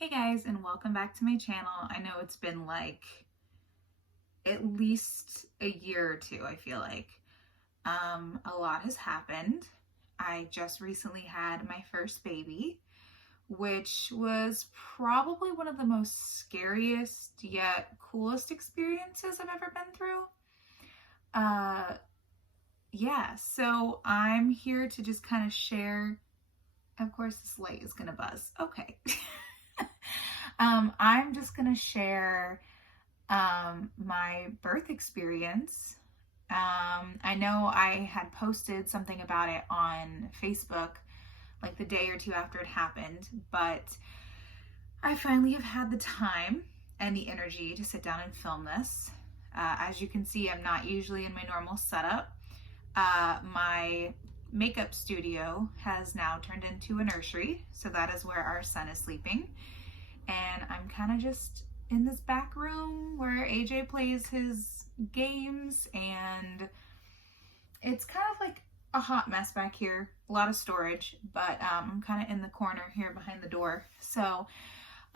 Hey guys, and welcome back to my channel. I know it's been like at least a year or two, I feel like. A lot has happened. I just recently had my first baby, which was probably one of the most scariest yet coolest experiences I've ever been through. Yeah, so I'm here to just kind of share. Of course, this light is gonna buzz. Okay. I'm just gonna share my birth experience. I know I had posted something about it on Facebook like the day or two after it happened, but I finally have had the time and the energy to sit down and film this. As you can see, I'm not usually in my normal setup. My makeup studio has now turned into a nursery, so that is where our son is sleeping. And I'm kind of just in this back room where AJ plays his games, and it's kind of like a hot mess back here, a lot of storage, but I'm kind of in the corner here behind the door. So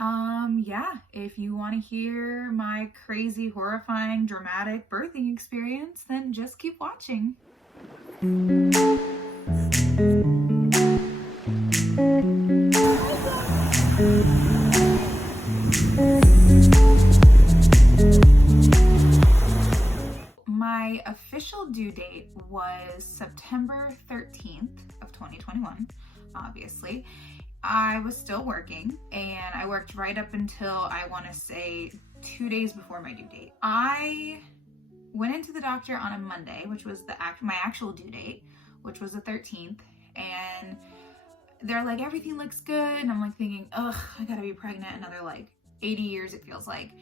yeah, if you want to hear my crazy, horrifying, dramatic birthing experience, then just keep watching. My official due date was September 13th of 2021, obviously. I was still working, and I worked right up until, I want to say, 2 days before my due date. I went into the doctor on a Monday, which was my actual due date, which was the 13th, and they're like, everything looks good, and I'm like thinking, ugh, I gotta be pregnant another like 80 years, it feels like.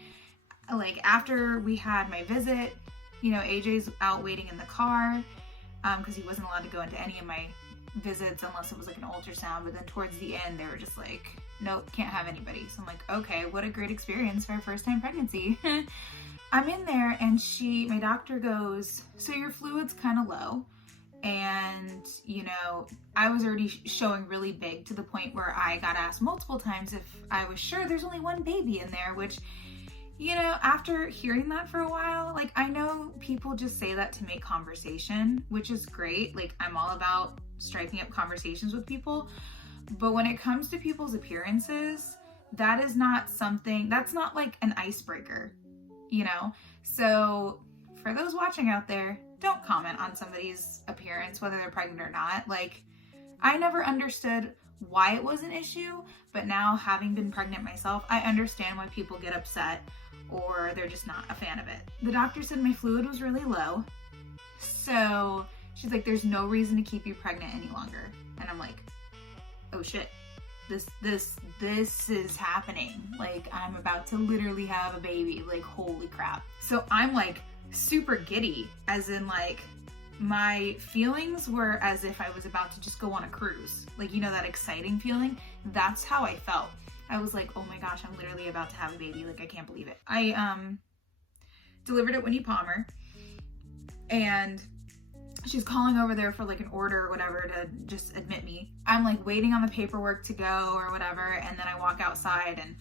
Like after we had my visit, AJ's out waiting in the car because he wasn't allowed to go into any of my visits unless it was like an ultrasound. But then towards the end, they were just like, nope, can't have anybody. So I'm like, okay, what a great experience for a first time pregnancy. I'm in there, and my doctor goes, so your fluid's kind of low. And, I was already showing really big to the point where I got asked multiple times if I was sure there's only one baby in there, which, after hearing that for a while, like, I know people just say that to make conversation, which is great. Like, I'm all about striking up conversations with people. But when it comes to people's appearances, that's not like an icebreaker, So for those watching out there, don't comment on somebody's appearance, whether they're pregnant or not. Like, I never understood why it was an issue, but now, having been pregnant myself, I understand why people get upset or they're just not a fan of it. The doctor said my fluid was really low, so she's like, there's no reason to keep you pregnant any longer. And I'm like, oh shit, this is happening. Like, I'm about to literally have a baby. Like, holy crap. So I'm like super giddy, as in like my feelings were as if I was about to just go on a cruise. Like, that exciting feeling? That's how I felt. I was like, oh my gosh, I'm literally about to have a baby. Like, I can't believe it. I delivered at Winnie Palmer, and she's calling over there for like an order or whatever to just admit me. I'm like waiting on the paperwork to go or whatever, and then I walk outside, and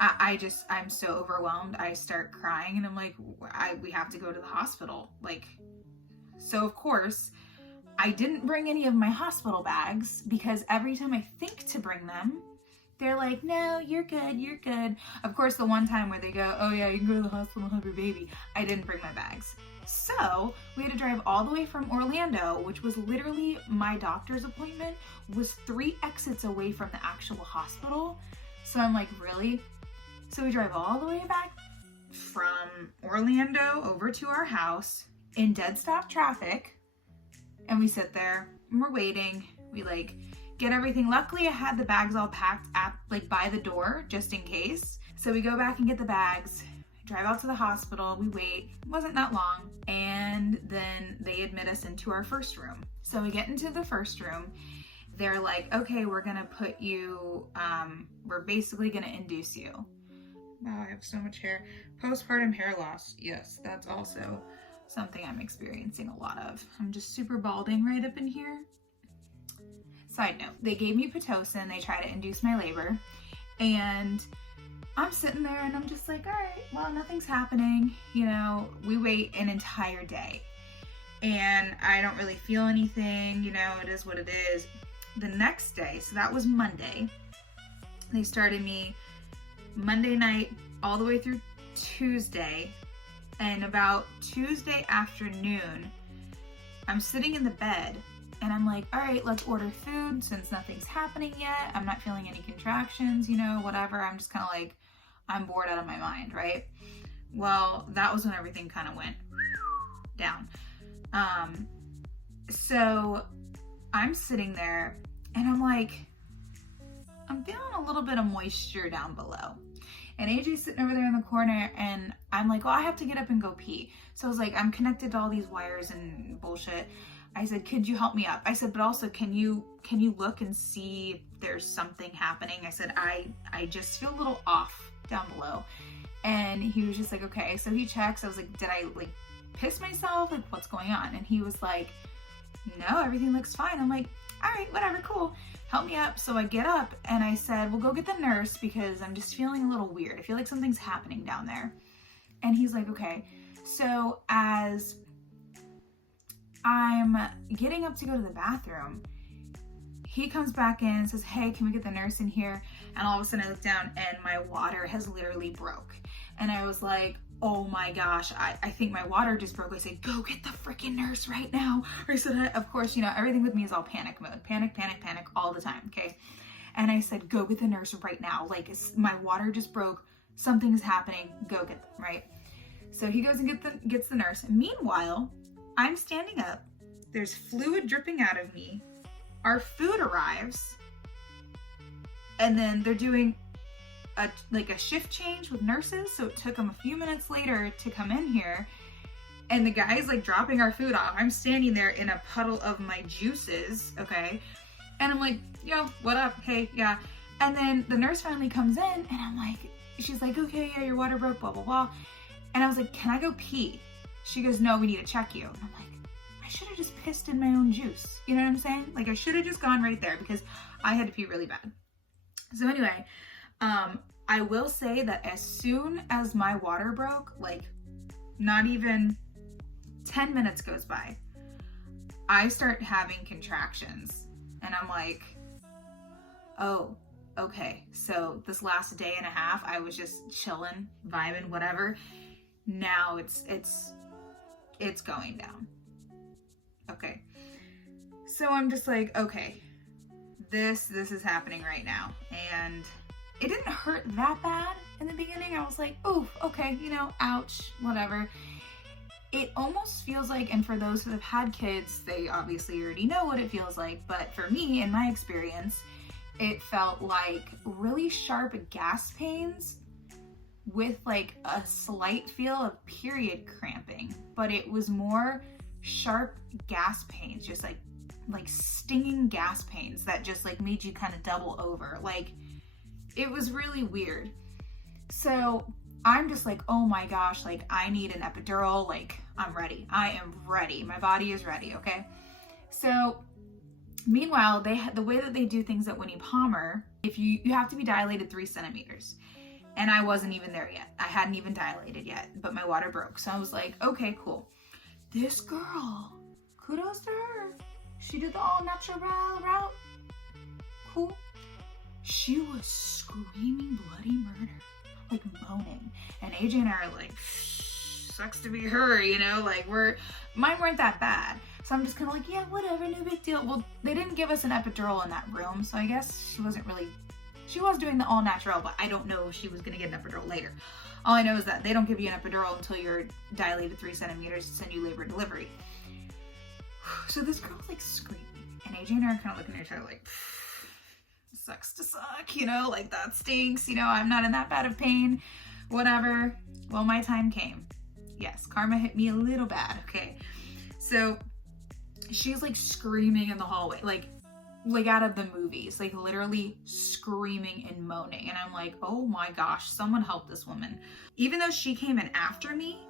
I'm so overwhelmed. I start crying, and I'm like, we have to go to the hospital. Like, so of course, I didn't bring any of my hospital bags, because every time I think to bring them, they're like, no, you're good, you're good. Of course, the one time where they go, oh yeah, you can go to the hospital and have your baby, I didn't bring my bags. So we had to drive all the way from Orlando, which was literally, my doctor's appointment was 3 exits away from the actual hospital. So I'm like, really? So we drive all the way back from Orlando over to our house in dead stop traffic, and we sit there and we're waiting. We like get everything. Luckily, I had the bags all packed by the door just in case. So we go back and get the bags, drive out to the hospital, we wait. It wasn't that long, and then they admit us into our first room. So we get into the first room. They're like, okay, we're gonna put you, we're basically gonna induce you. Wow, I have so much hair. Postpartum hair loss. Yes, that's also something I'm experiencing a lot of. I'm just super balding right up in here. Side note, they gave me Pitocin. They tried to induce my labor, And I'm sitting there and I'm just like, all right, well, nothing's happening. You know, we wait an entire day and I don't really feel anything, you know, it is what it is. The next day, so that was Monday, they started me Monday night all the way through Tuesday, and about Tuesday afternoon, I'm sitting in the bed and I'm like, all right, let's order food since nothing's happening yet. I'm not feeling any contractions, you know, whatever. I'm just kind of like, I'm bored out of my mind, right? Well, that was when everything kind of went down. So I'm sitting there and I'm like, I'm feeling a little bit of moisture down below. And AJ's sitting over there in the corner and I'm like, well, I have to get up and go pee. So I was like, I'm connected to all these wires and bullshit. I said, could you help me up? I said, but also, can you look and see if there's something happening? I said, I just feel a little off down below. And he was just like, okay. So he checks. I was like, did I like piss myself? Like, what's going on? And he was like, no, everything looks fine. I'm like, all right, whatever, cool. Help me up. So I get up and I said, well, go get the nurse because I'm just feeling a little weird. I feel like something's happening down there. And he's like, okay. So as I'm getting up to go to the bathroom, he comes back in and says, hey, can we get the nurse in here? And all of a sudden I look down and my water has literally broke. And I was like, oh my gosh, I think my water just broke. I said, go get the freaking nurse right now. Or so that, of course, you know, everything with me is all panic mode. Panic, panic, panic all the time, okay? And I said, go get the nurse right now. Like, my water just broke. Something's happening. Go get them, right? So he goes and gets the nurse. Meanwhile, I'm standing up. There's fluid dripping out of me. Our food arrives. And then they're doing a shift change with nurses, so it took them a few minutes later to come in here, and the guy's like dropping our food off. I'm standing there in a puddle of my juices, okay, and I'm like, yo, what up? Hey, yeah. And then the nurse finally comes in and I'm like, she's like, okay, yeah, your water broke, blah blah blah. And I was like, can I go pee? She goes, no, we need to check you. And I'm like, I should have just pissed in my own juice, you know what I'm saying? Like, I should have just gone right there because I had to pee really bad. So anyway, I will say that as soon as my water broke, like not even 10 minutes goes by, I start having contractions and I'm like, oh, okay. So this last day and a half, I was just chilling, vibing, whatever. Now it's going down. Okay. So I'm just like, okay, this is happening right now. And it didn't hurt that bad in the beginning. I was like, oof, okay, you know, ouch, whatever. It almost feels like, and for those that have had kids, they obviously already know what it feels like, but for me, in my experience, it felt like really sharp gas pains with like a slight feel of period cramping, but it was more sharp gas pains, just like stinging gas pains that just like made you kind of double over. Like, it was really weird. So I'm just like, oh my gosh, like I need an epidural. Like, I'm ready. I am ready. My body is ready. Okay. So meanwhile, the way that they do things at Winnie Palmer, if you have to be dilated 3 centimeters. And I wasn't even there yet. I hadn't even dilated yet, but my water broke. So I was like, okay, cool. This girl, kudos to her. She did the all natural route. Cool. She was screaming bloody murder, like moaning. And AJ and I are like, sucks to be her, you know, like mine weren't that bad. So I'm just kind of like, yeah, whatever, no big deal. Well, they didn't give us an epidural in that room, so I guess she was doing the all natural, but I don't know if she was gonna get an epidural later. All I know is that they don't give you an epidural until you're dilated 3 centimeters to send you labor and delivery. So this girl's like screaming, and AJ and I are kind of looking at each other like, sucks to suck, you know, like that stinks, you know, I'm not in that bad of pain, whatever. Well, my time came. Yes, karma hit me a little bad, okay? So she's like screaming in the hallway, like out of the movies, like literally screaming and moaning. And I'm like, oh my gosh, someone help this woman. Even though she came in after me,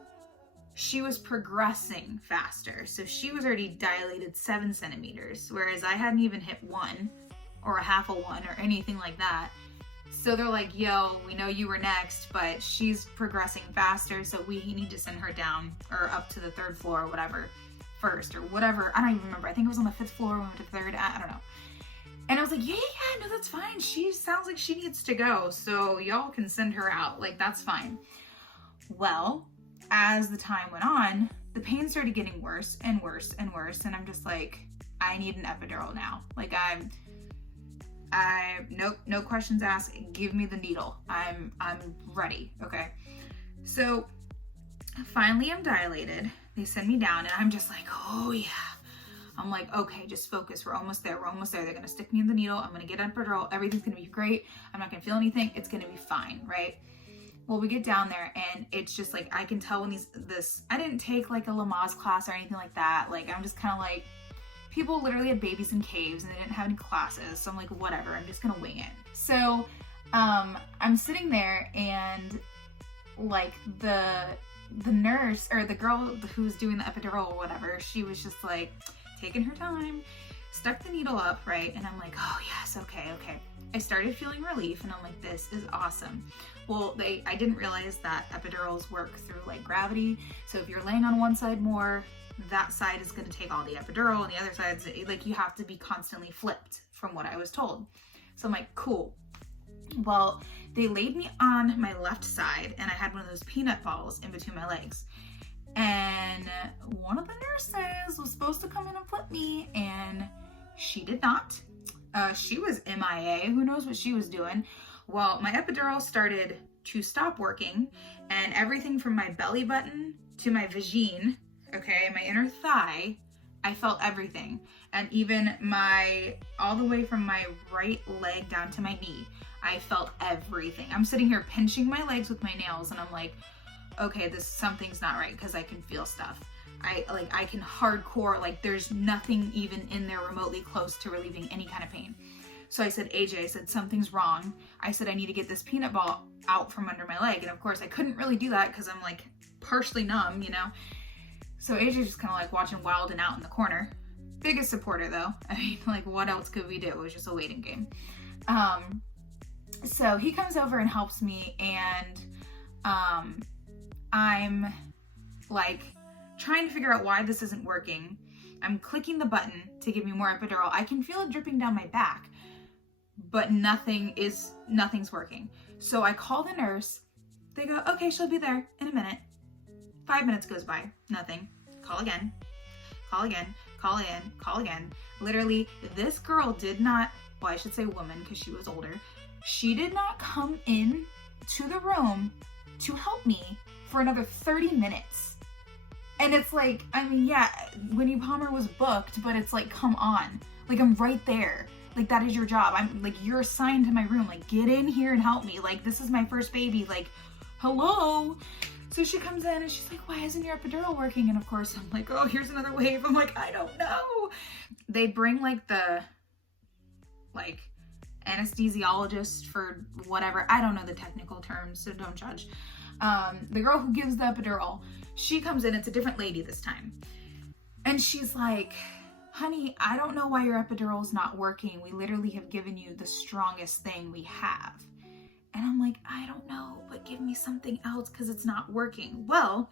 she was progressing faster. So she was already dilated 7 centimeters, whereas I hadn't even hit 1 or a half a 1 or anything like that. So they're like, yo, we know you were next, but she's progressing faster, so we need to send her down or up to the 3rd floor or whatever first or whatever. I don't even remember. I think it was on the 5th floor, we went to 3rd. I don't know. And I was like, yeah, no, that's fine. She sounds like she needs to go, so y'all can send her out. Like, that's fine. Well, as the time went on, the pain started getting worse and worse and worse, and I'm just like, I need an epidural now. Like, nope, no questions asked. Give me the needle. I'm ready. Okay. So finally I'm dilated. They send me down and I'm just like, oh yeah. I'm like, okay, just focus. We're almost there. We're almost there. They're going to stick me in the needle. I'm going to get an epidural. Everything's going to be great. I'm not going to feel anything. It's going to be fine. Right. Well, we get down there and it's just like, I can tell when I didn't take like a Lamaze class or anything like that. Like, I'm just kind of like, people literally had babies in caves and they didn't have any classes. So I'm like, whatever, I'm just gonna wing it. So I'm sitting there and like the nurse or the girl who's doing the epidural or whatever, she was just like taking her time, stuck the needle up, right? And I'm like, oh yes, okay. I started feeling relief and I'm like, this is awesome. Well, I didn't realize that epidurals work through like gravity. So if you're laying on one side more, that side is going to take all the epidural and the other side's like, you have to be constantly flipped from what I was told. So I'm like, cool. Well, they laid me on my left side and I had one of those peanut balls in between my legs. And one of the nurses was supposed to come in and flip me and she did not. She was MIA. Who knows what she was doing? Well, my epidural started to stop working and everything from my belly button to my vagine, okay, my inner thigh, I felt everything. And even all the way from my right leg down to my knee, I felt everything. I'm sitting here pinching my legs with my nails and I'm like, okay, something's not right because I can feel stuff. I can hardcore, like there's nothing even in there remotely close to relieving any kind of pain. So I said, AJ, I said, something's wrong. I said, I need to get this peanut ball out from under my leg. And of course I couldn't really do that because I'm like partially numb, you know? So AJ's just kind of like watching Wild and Out in the corner. Biggest supporter though. I mean, like what else could we do? It was just a waiting game. So he comes over and helps me and I'm like trying to figure out why this isn't working. I'm clicking the button to give me more epidural. I can feel it dripping down my back, but nothing's working. So I call the nurse. They go, okay, she'll be there in a minute. 5 minutes goes by, nothing. Call again, call again, call in, call again. Literally, this girl did not, well, I should say woman because she was older. She did not come in to the room to help me for another 30 minutes. And it's like, I mean, yeah, Winnie Palmer was booked, but it's like, come on. Like, I'm right there. Like, that is your job. I'm like, you're assigned to my room. Like, get in here and help me. Like, this is my first baby. Like, hello? So she comes in and she's like, why isn't your epidural working? And of course, I'm like, oh, here's another wave. I'm like, I don't know. They bring like the, like, anesthesiologist for whatever. I don't know the technical terms, so don't judge. The girl who gives the epidural, she comes in, it's a different lady this time. And she's like, honey, I don't know why your epidural's not working. We literally have given you the strongest thing we have. And I'm like, I don't know, but give me something else because it's not working. Well,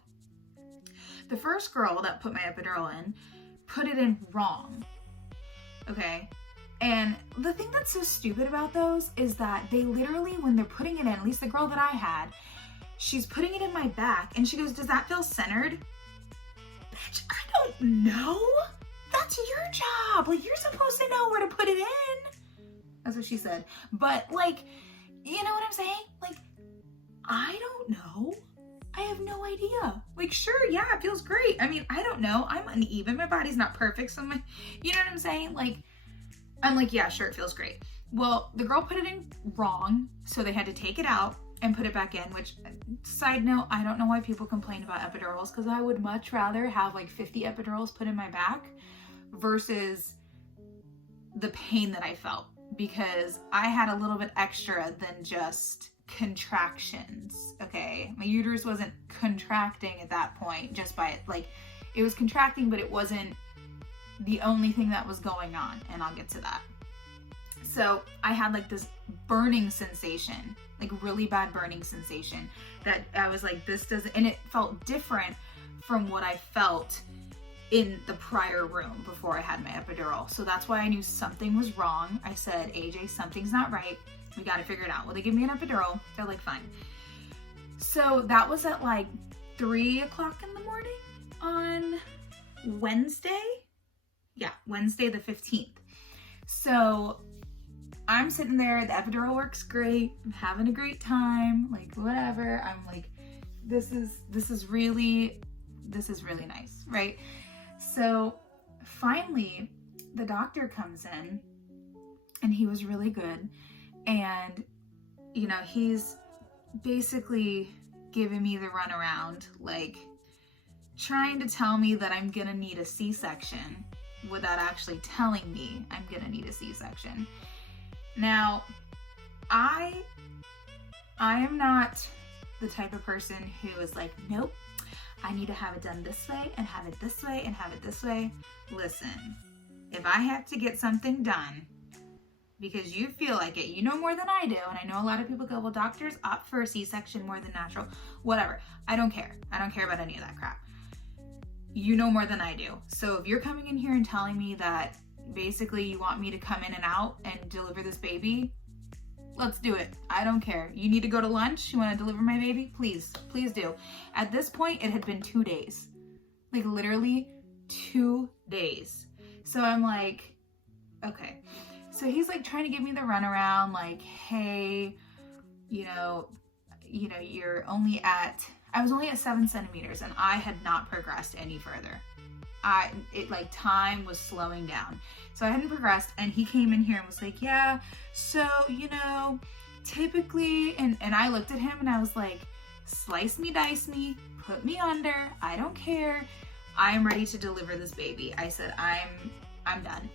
the first girl that put my epidural in, put it in wrong. Okay. And the thing that's so stupid about those is that they literally, when they're putting it in, at least the girl that I had, she's putting it in my back and she goes, does that feel centered? Bitch, I don't know. That's your job. Like, you're supposed to know where to put it in. That's what she said. But like, you know what I'm saying? Like, I don't know. I have no idea. Like, sure, yeah, it feels great. I mean, I don't know. I'm uneven. My body's not perfect. So you know what I'm saying? Like, I'm like, yeah, sure, it feels great. Well, the girl put it in wrong. So they had to take it out and put it back in, which, side note, I don't know why people complain about epidurals because I would much rather have like 50 epidurals put in my back versus the pain that I felt, because I had a little bit extra than just contractions. Okay, my uterus wasn't contracting at that point just by it, like it was contracting, but it wasn't the only thing that was going on, and I'll get to that. So I had like this burning sensation, like really bad burning sensation that I was like, this doesn't, and it felt different from what I felt in the prior room before I had my epidural. So that's why I knew something was wrong. I said, AJ, something's not right. We got to figure it out. Well, they give me an epidural. They're like, fine. So that was at like 3 o'clock in the morning on Wednesday. Yeah, Wednesday the 15th. So I'm sitting there, the epidural works great. I'm having a great time, like whatever. I'm like, this is really nice, right? So finally the doctor comes in, and he was really good. And, you know, he's basically giving me the runaround, like trying to tell me that I'm gonna need a C-section without actually telling me I'm gonna need a C-section. Now, I am not the type of person who is like, nope, I need to have it done this way and have it this way and have it this way. Listen, if I have to get something done because you feel like it, you know more than I do, and I know a lot of people go, well, doctors opt for a C-section more than natural. Whatever. I don't care. I don't care about any of that crap. You know more than I do. So if you're coming in here and telling me that basically you want me to come in and out and deliver this baby, let's do it. I don't care. You need to go to lunch? You want to deliver my baby? Please, please do. At this point, it had been 2 days. Like literally 2 days. So I'm like, okay. So he's like trying to give me the runaround, like, hey, you know, you're only at, I was only at 7 centimeters and I had not progressed any further. Time was slowing down. So I hadn't progressed, and he came in here and was like, yeah, so, you know, typically, and I looked at him and I was like, slice me, dice me, put me under, I don't care. I'm ready to deliver this baby. I said, I'm done.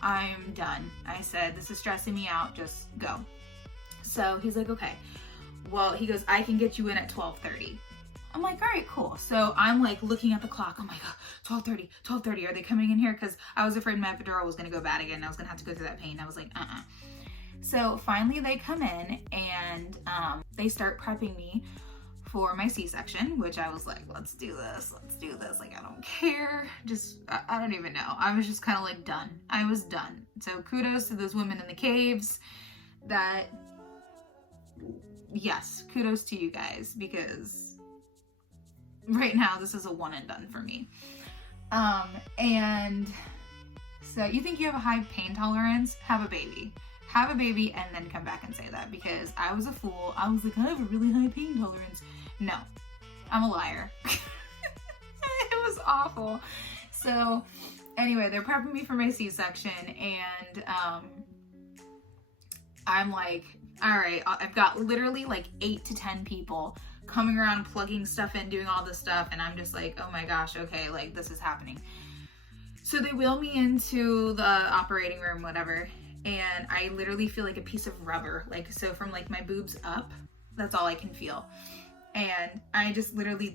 I'm done. I said, this is stressing me out, just go. So he's like, okay. Well, he goes, I can get you in at 12:30. I'm like, all right, cool. So I'm like looking at the clock. Oh my God, 12:30. Are they coming in here? Because I was afraid my epidural was going to go bad again. I was going to have to go through that pain. I was like, So finally they come in and they start prepping me for my C-section, which I was like, let's do this. Like, I don't care. Just, I don't even know. I was just kind of like done. I was done. So kudos to those women in the caves that, yes, kudos to you guys, because right now this is a one and done for me. And so you think you have a high pain tolerance? Have a baby and then come back and say that, because I was a fool. I was like, I have a really high pain tolerance. No, I'm a liar. It was awful. So anyway, they're prepping me for my C-section, and I'm like, all right, I've got literally like 8 to 10 people coming around, plugging stuff in, doing all this stuff, and I'm just like, oh my gosh, okay, like this is happening. So they wheel me into the operating room, whatever, and I literally feel like a piece of rubber, like, so from like my boobs up, that's all I can feel. And I just literally,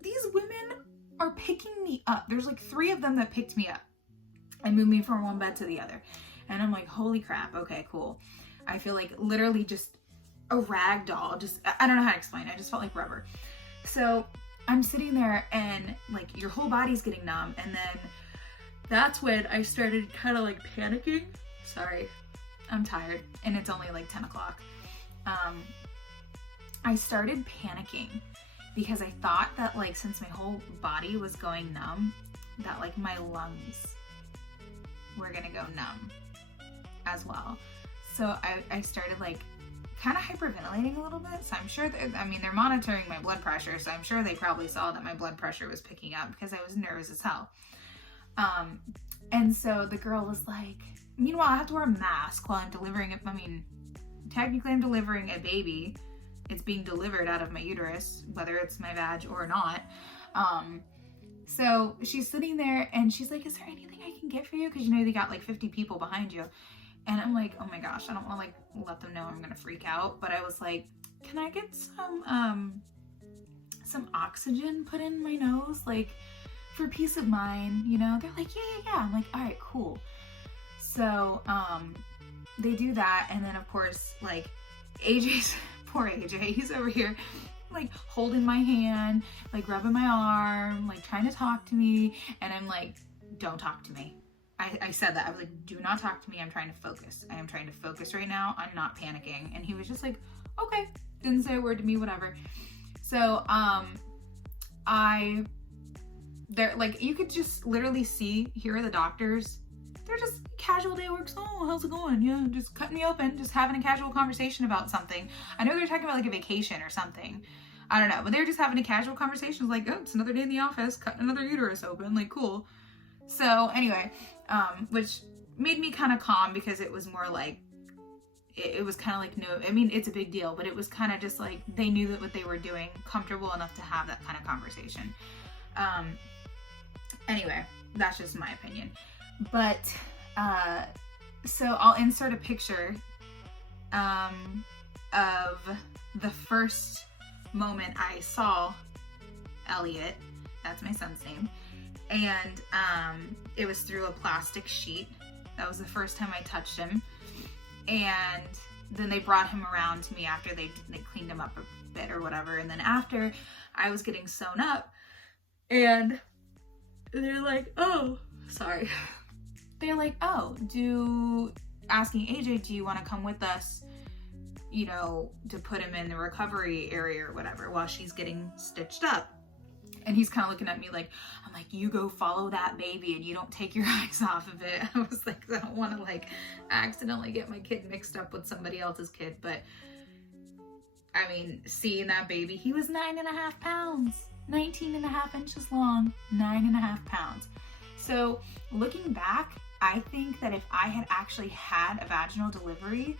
these women are picking me up. There's like 3 of them that picked me up and moved me from one bed to the other. And I'm like, holy crap, okay, cool. I feel like literally just a rag doll. Just, I don't know how to explain it. I just felt like rubber. So I'm sitting there and like your whole body's getting numb. And then that's when I started kind of like panicking. Sorry, I'm tired and it's only like 10 o'clock. I started panicking because I thought that like since my whole body was going numb, that like my lungs were gonna go numb as well. So I started like kind of hyperventilating a little bit. So I'm sure that, I mean, they're monitoring my blood pressure, so I'm sure they probably saw that my blood pressure was picking up because I was nervous as hell. And so the girl was like, meanwhile, I have to wear a mask while I'm delivering it. I mean, technically I'm delivering a baby. It's being delivered out of my uterus, whether it's my vag or not. So she's sitting there and she's like, is there anything I can get for you? Because you know, they got like 50 people behind you. And I'm like, oh my gosh, I don't want to like let them know I'm going to freak out. But I was like, can I get some oxygen put in my nose? Like for peace of mind, you know? They're like, yeah. I'm like, all right, cool. So, they do that, and then of course, like, AJ's, poor AJ, he's over here like holding my hand, like rubbing my arm, like trying to talk to me, and I'm like, don't talk to me. I said that. I was like, do not talk to me. I'm trying to focus. I am trying to focus right now. I'm not panicking. And he was just like, okay. Didn't say a word to me, whatever. So, they're like, you could just literally see, here are the doctors. They're just casual day works. Oh, how's it going? Yeah, just cutting me open, just having a casual conversation about something. I know they're talking about like a vacation or something. I don't know, but they're just having a casual conversation. Like, oh, it's another day in the office, cutting another uterus open. Like, cool. So anyway, which made me kind of calm, because it was more like, it was kind of like, no, I mean, it's a big deal, but it was kind of just like, they knew that what they were doing, comfortable enough to have that kind of conversation. Anyway, that's just my opinion. But, so I'll insert a picture, of the first moment I saw Elliot. That's my son's name. And, it was through a plastic sheet. That was the first time I touched him. And then they brought him around to me after they cleaned him up a bit or whatever. And then after, I was getting sewn up, and they're like, oh, sorry. They're like, oh, asking AJ, do you want to come with us, you know, to put him in the recovery area or whatever while she's getting stitched up? And he's kind of looking at me like, I'm like, you go follow that baby and you don't take your eyes off of it. I was like, I don't want to like accidentally get my kid mixed up with somebody else's kid. But I mean, seeing that baby, he was 9.5 pounds, 19.5 inches long, 9.5 pounds. So looking back, I think that if I had actually had a vaginal delivery,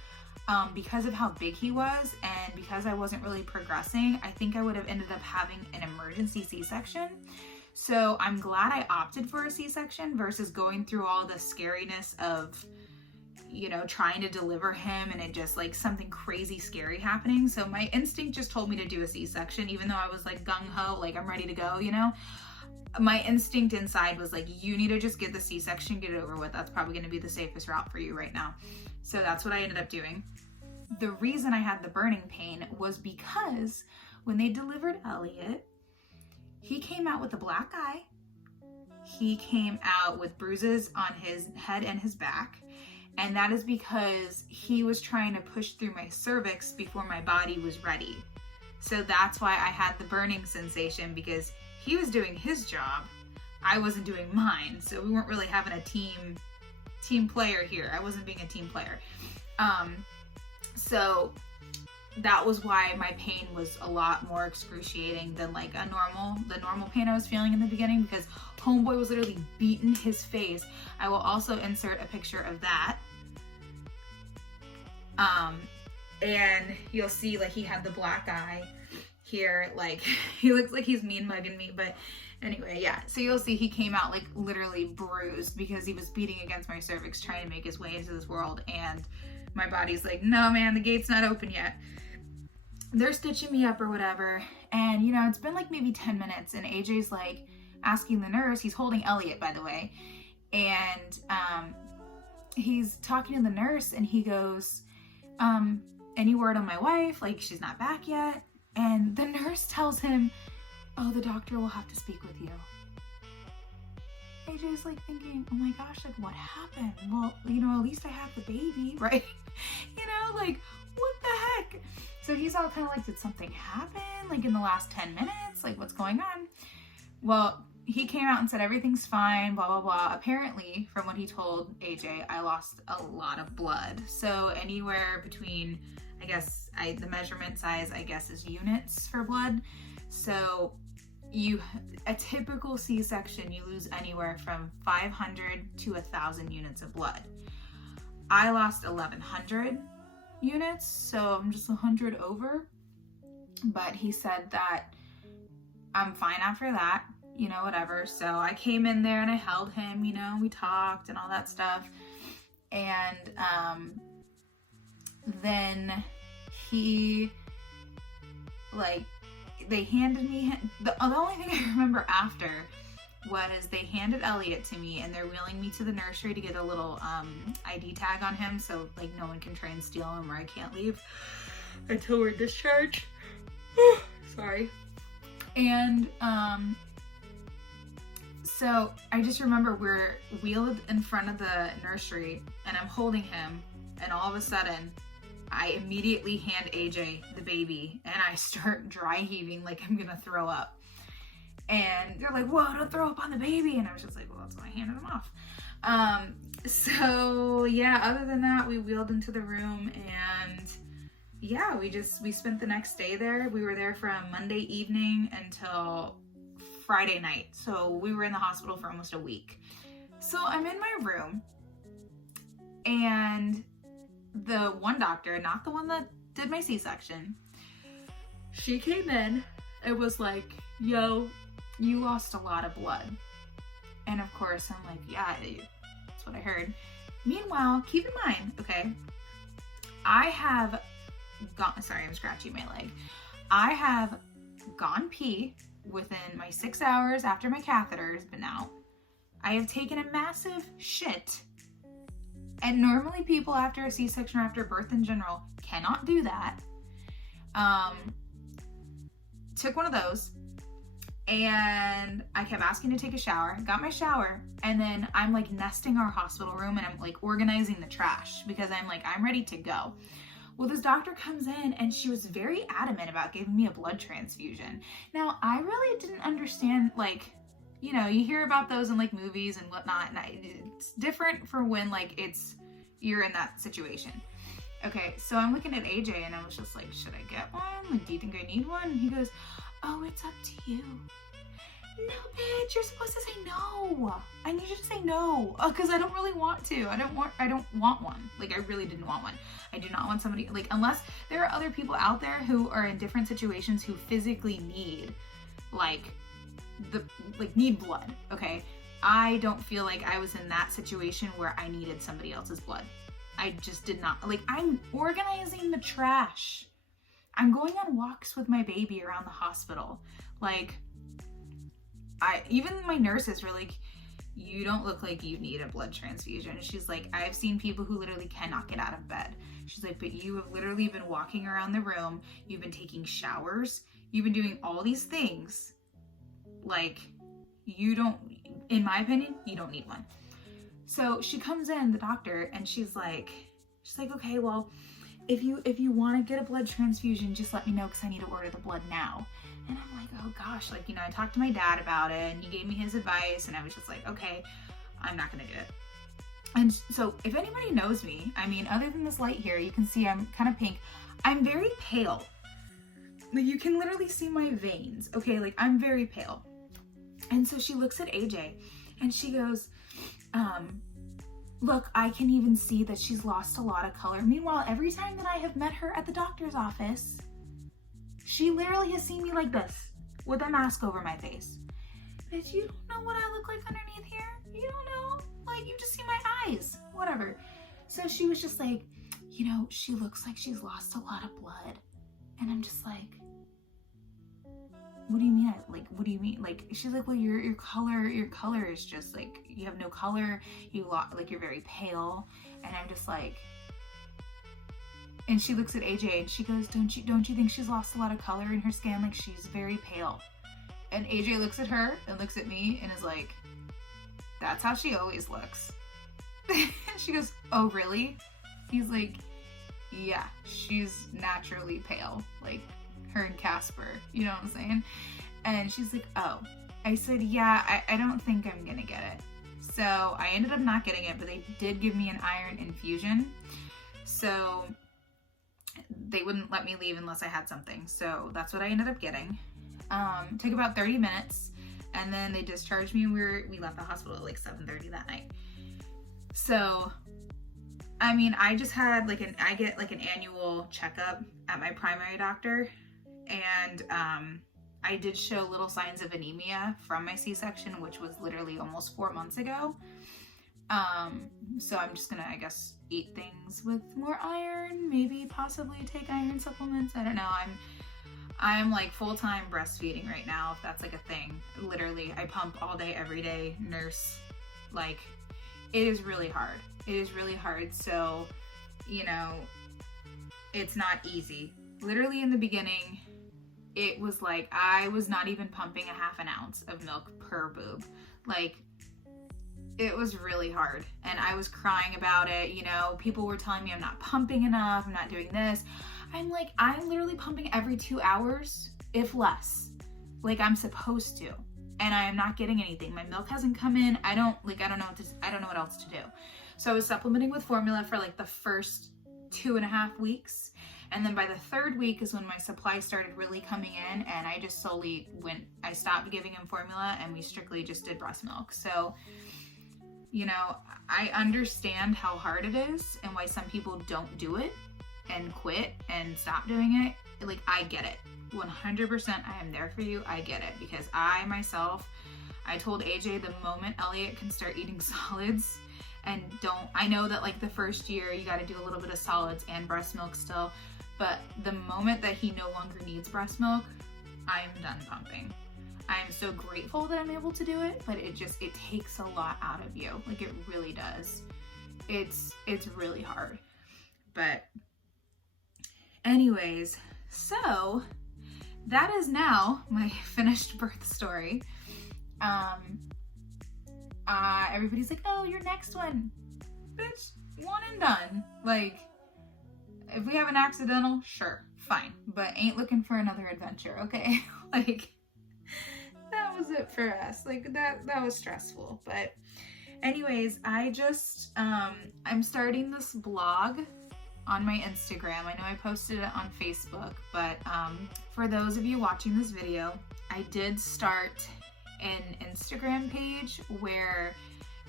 because of how big he was and because I wasn't really progressing, I think I would have ended up having an emergency C-section. So I'm glad I opted for a C-section versus going through all the scariness of, you know, trying to deliver him and it just like something crazy scary happening. So my instinct just told me to do a C-section, even though I was like gung-ho, like I'm ready to go, you know? My instinct inside was like, you need to just get the C-section, get it over with. That's probably going to be the safest route for you right now. So that's what I ended up doing. The reason I had the burning pain was because when they delivered Elliot, he came out with a black eye. He came out with bruises on his head and his back. And that is because he was trying to push through my cervix before my body was ready. So that's why I had the burning sensation, because he was doing his job. I wasn't doing mine. So we weren't really having a team player here. I wasn't being a team player. So that was why my pain was a lot more excruciating than like the normal pain I was feeling in the beginning, because homeboy was literally beating his face. I will also insert a picture of that. And you'll see like he had the black eye here, like he looks like he's mean mugging me, but anyway, yeah. So you'll see he came out like literally bruised because he was beating against my cervix trying to make his way into this world, and my body's like, no man, the gate's not open yet. They're stitching me up or whatever, and you know, it's been like maybe 10 minutes, and AJ's like asking the nurse, he's holding Elliot by the way, and he's talking to the nurse, and he goes, any word on my wife? Like, she's not back yet. And the nurse tells him, oh, the doctor will have to speak with you. AJ's like thinking, oh my gosh, like what happened? Well, you know, at least I have the baby, right? You know, like what the heck? So he's all kind of like, did something happen? Like in the last 10 minutes? Like what's going on? Well, he came out and said everything's fine, blah, blah, blah. Apparently, from what he told AJ, I lost a lot of blood. So anywhere between, I guess, the measurement size, I guess, is units for blood. So a typical C-section, you lose anywhere from 500 to 1,000 units of blood. I lost 1,100 units, so I'm just 100 over. But he said that I'm fine after that, you know, whatever. So I came in there and I held him, you know, we talked and all that stuff. And then he, like, they handed me, the only thing I remember after was they handed Elliot to me and they're wheeling me to the nursery to get a little ID tag on him so like no one can try and steal him, or I can't leave until we're discharged. Sorry. And so I just remember we're wheeled in front of the nursery and I'm holding him, and all of a sudden I immediately hand AJ the baby and I start dry heaving like I'm gonna throw up. And they're like, whoa, don't throw up on the baby. And I was just like, well, that's why I handed him off. So yeah, other than that, we wheeled into the room, and yeah, we spent the next day there. We were there from Monday evening until Friday night. So we were in the hospital for almost a week. So I'm in my room, and the one doctor, not the one that did my C-section, she came in and was like, yo, you lost a lot of blood. And of course I'm like, yeah, that's what I heard. Meanwhile, keep in mind, okay, I have gone, sorry, I'm scratching my leg. I have gone pee within my 6 hours after my catheter has been out. I have taken a massive shit. And normally people after a C-section or after birth in general cannot do that. Took one of those, and I kept asking to take a shower, got my shower, and then I'm like nesting our hospital room and I'm like organizing the trash because I'm like, I'm ready to go. Well, this doctor comes in and she was very adamant about giving me a blood transfusion. Now, I really didn't understand, like, you know, you hear about those in like movies and whatnot, and it's different for when like you're in that situation. Okay, so I'm looking at AJ and I was just like, should I get one? Like, do you think I need one? And he goes, oh, it's up to you. No, bitch, you're supposed to say no. I need you to say no, because I don't really want to. I don't want one. Like, I really didn't want one. I do not want somebody, like, unless there are other people out there who are in different situations who physically need, need blood, okay? I don't feel like I was in that situation where I needed somebody else's blood. I just did not. Like, I'm organizing the trash. I'm going on walks with my baby around the hospital. Like, even my nurses were like, you don't look like you need a blood transfusion. She's like, I've seen people who literally cannot get out of bed. She's like, but you have literally been walking around the room. You've been taking showers. You've been doing all these things. Like, you don't, in my opinion, you don't need one. So she comes in, the doctor, and she's like, okay, well, if you want to get a blood transfusion, just let me know because I need to order the blood now. And I'm like, oh gosh, like, you know, I talked to my dad about it and he gave me his advice, and I was just like, okay, I'm not gonna get it. And so if anybody knows me, I mean, other than this light here, you can see I'm kind of pink. I'm very pale. Like, you can literally see my veins, okay? Like, I'm very pale. And so she looks at AJ and she goes, look, I can even see that she's lost a lot of color. Meanwhile, every time that I have met her at the doctor's office, she literally has seen me like this with a mask over my face. Bitch, you don't know what I look like underneath here? You don't know? Like, you just see my eyes. Whatever. So she was just like, you know, she looks like she's lost a lot of blood. And I'm just like, what do you mean? What do you mean? Like, she's like, well, your color is just like, you have no color. You're very pale. And I'm just like, and she looks at AJ and she goes, don't you think she's lost a lot of color in her skin? Like, she's very pale. And AJ looks at her and looks at me and is like, that's how she always looks. And she goes, oh, really? He's like, yeah, she's naturally pale. Like, her and Casper, you know what I'm saying? And she's like, oh. I said, yeah, I don't think I'm gonna get it. So I ended up not getting it, but they did give me an iron infusion. So they wouldn't let me leave unless I had something. So that's what I ended up getting. Took about 30 minutes, and then they discharged me. We left the hospital at like 7:30 that night. So, I mean, I just had I get like an annual checkup at my primary doctor, and I did show little signs of anemia from my C-section, which was literally almost 4 months ago. So I'm just gonna, I guess, eat things with more iron, maybe possibly take iron supplements. I don't know. I'm like full-time breastfeeding right now, if that's like a thing. Literally, I pump all day, every day, nurse. Like, it is really hard. It is really hard. So, you know, it's not easy. Literally in the beginning, it was like I was not even pumping a half an ounce of milk per boob. Like, it was really hard, and I was crying about it. You know, people were telling me I'm not pumping enough, I'm not doing this. I'm like, I'm literally pumping every 2 hours, if less. Like, I'm supposed to, and I am not getting anything. My milk hasn't come in. I don't know what else to do. So I was supplementing with formula for like the first 2.5 weeks. And then by the 3rd week is when my supply started really coming in, and I just solely I stopped giving him formula, and we strictly just did breast milk. So, you know, I understand how hard it is and why some people don't do it and quit and stop doing it. Like, I get it. 100%, I am there for you. I get it, because I told AJ the moment Elliot can start eating solids, and I know that like the first year you got to do a little bit of solids and breast milk still, but the moment that he no longer needs breast milk, I am done pumping. I am so grateful that I'm able to do it, but it takes a lot out of you. Like, it really does. It's really hard. But anyways, so that is now my finished birth story. Everybody's like, oh, your next one. Bitch, one and done. Like, if we have an accidental, sure, fine. But ain't looking for another adventure, okay? Like, that was it for us. Like, that was stressful. But anyways, I'm starting this blog on my Instagram. I know I posted it on Facebook, but for those of you watching this video, I did start an Instagram page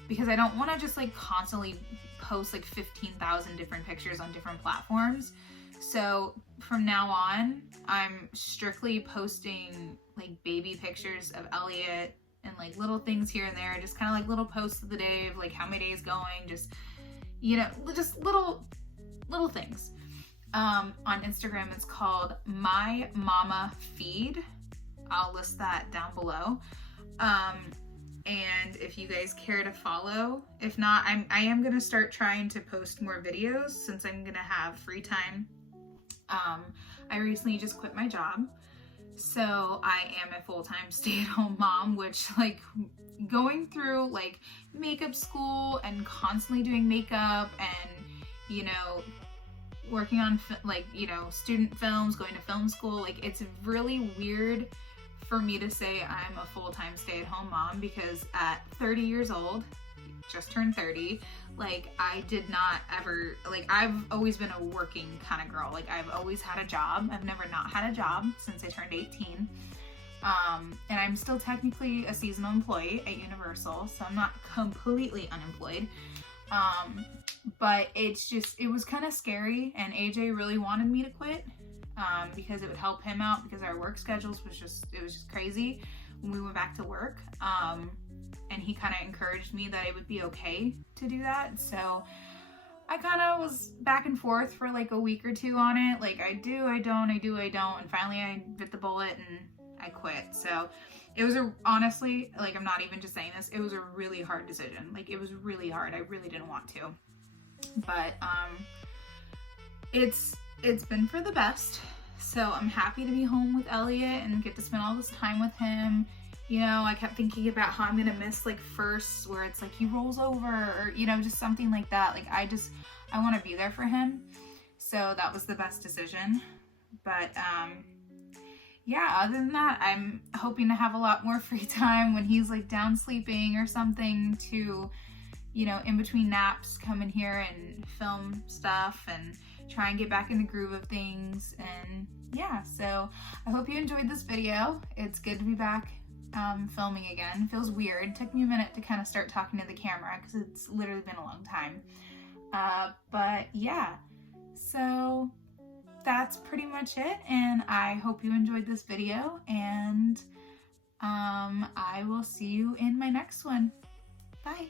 because I don't want to just like constantly post like 15,000 different pictures on different platforms. So from now on, I'm strictly posting like baby pictures of Elliot and like little things here and there, just kind of like little posts of the day of like how my day is going, just, you know, just little things. On Instagram, it's called My Mama Feed. I'll list that down below. And if you guys care to follow, if not, I am going to start trying to post more videos since I'm going to have free time. I recently just quit my job, so I am a full-time stay-at-home mom, which like going through like makeup school and constantly doing makeup and, you know, working on like, you know, student films, going to film school, like it's really weird for me to say I'm a full-time stay-at-home mom, because at 30 years old, just turned 30, like I did not ever, like I've always been a working kind of girl. Like I've always had a job. I've never not had a job since I turned 18. And I'm still technically a seasonal employee at Universal, so I'm not completely unemployed. But it was kind of scary, and AJ really wanted me to quit. Because it would help him out, because our work schedules was just crazy when we went back to work. And he kind of encouraged me that it would be okay to do that. So I kind of was back and forth for like a week or two on it. Like I do, I don't, I do, I don't. And finally I bit the bullet and I quit. So it was honestly, like I'm not even just saying this, it was a really hard decision. Like it was really hard. I really didn't want to. But it's been for the best. So I'm happy to be home with Elliot and get to spend all this time with him. You know, I kept thinking about how I'm gonna miss like firsts where it's like he rolls over, or, you know, just something like that. Like I want to be there for him. So that was the best decision. But yeah, other than that, I'm hoping to have a lot more free time when he's like down sleeping or something to, you know, in between naps, come in here and film stuff and try and get back in the groove of things. And yeah, so I hope you enjoyed this video. It's good to be back filming again. It feels weird. It took me a minute to kind of start talking to the camera because it's literally been a long time. But yeah, so that's pretty much it, and I hope you enjoyed this video, and I will see you in my next one. Bye.